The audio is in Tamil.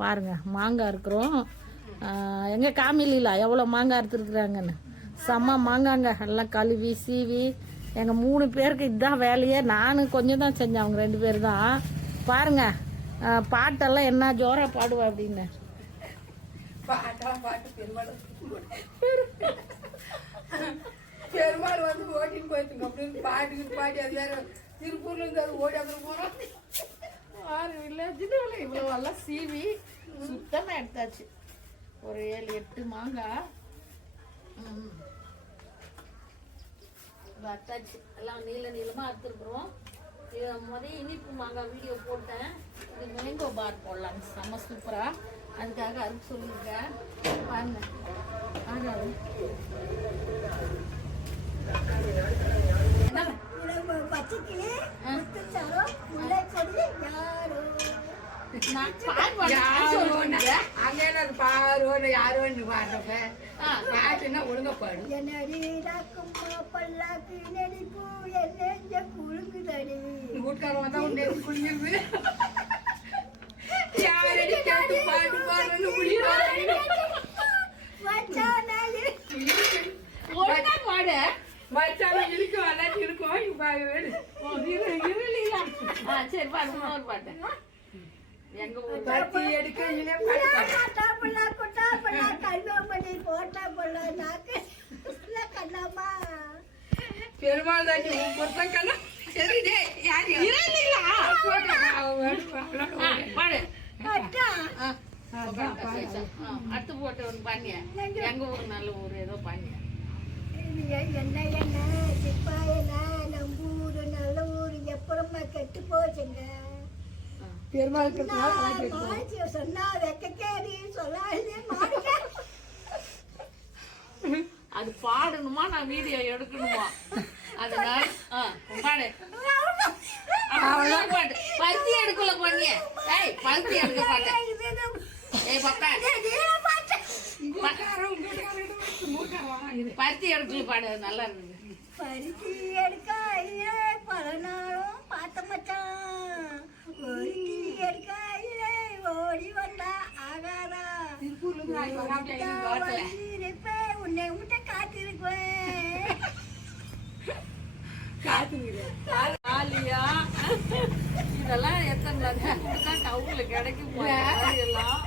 பாருங்க மாங்காய் இருக்கிறோம். எங்கே காமிலா எவ்வளோ மாங்காய் அறுத்துருக்குறாங்கன்னு செம்ம மாங்காங்க எல்லாம் கழுவி சீவி. எங்கள் மூணு பேருக்கு இதுதான் வேலையே. நானும் கொஞ்சம் தான் செஞ்சேன் அவங்க ரெண்டு பேர் தான். பாருங்க பாட்டெல்லாம் என்ன ஜோராக பாடுவா அப்படின்னு. பெருமாள் வந்து ஓட்டின்னு போயிட்டுங்க அப்படின்னு பாட்டுக்கு பாட்டி அது வேற திருப்பூர்ல இருந்து அது ஓடி அப்புறம் போறோம் ஆறு வில்லேஜில் இவ்வளோ எல்லாம் சீவி சுத்தமாக எடுத்தாச்சு. ஒரு ஏழு எட்டு மாங்காய் ம். எல்லாம் நீள நீளமாக அறுத்துருக்குறோம் இது முதல் இனிப்பு மாங்காய் வீடியோ போட்டேன். இது மேங்கோ பார் போடலாம். செம்ம சூப்பராக அதுக்காக அறுத்து சொல்லியிருக்கேன். பாருங்க. ஆகாது என்ன பச்சைக்கிளி முத்துச்சாரம் முல்லை கொடி யாரோ நான் பால் பாட யாரோ சொல்லுங்க அங்க அது பாரோ யாரோன்னு பாடுறப்ப பாட்டுன்னா ஒழுங்கா பாடு. வீட்டுக்காரங்க தான் உண்டே குடிக்கிறது யாரடி கேட்டு பாட்டு வச்சானாலே. ஒழுங்கா பாடு. வச்சாலும் இருக்கும் அல்லாட்டி இருக்கும் இப்ப வேறு. ஆ சரி பாடு இன்னொரு பாட்டு. பத்தி எடுக்கையிலே பெருமாள் தாண்டி ஒருத்தன் கண்ணா. சரி டே யார் அடுத்து போட்ட ஒன்று பாண்டிய எங்க ஊர் நல்ல ஊர் ஏதோ பாண்டிய என்ன என்ன சிப்பா என்ன நம்பூரு நல்ல ஊரு எப்பறமா கெட்டு போச்சுங்க மாடிக்க. அது பாடணுமா நான் வீடியோ எடுக்கணுமா? அதனால ஆ, பாடு. பாட்டு. பருத்தி எடுக்கல பண்ணிய. ஏய் பருத்தி எடுக்க பாட்டேன் ஏய் பப்பா. பருத்தி எடுக்கல பாடு நல்லா இருந்தது. பருத்தி எடுக்காயிலே பல நாளும் பார்த்த மச்சான். உன்னை விட்டு காத்திருப்பேன் காலியா? இதெல்லாம் எத்தனை அவங்களுக்கு கிடைக்கும் எல்லாம்